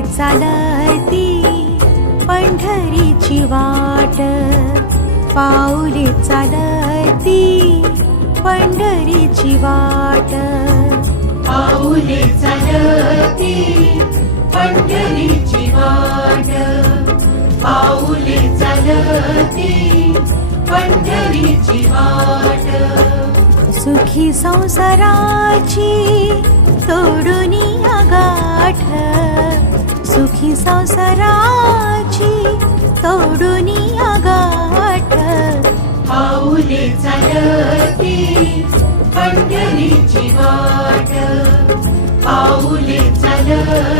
चालती पंढरीची वाट, पाऊले चालती पंढरीची वाट, पाऊले चालती पंढरीची वाट, पाऊले चालती पंढरीची वाट. सुखी संसाराची तोडून गाठ, सुखी संसाराची तोडून गाठ, पाऊले चालती पंढरीची वाट, पाऊले चालती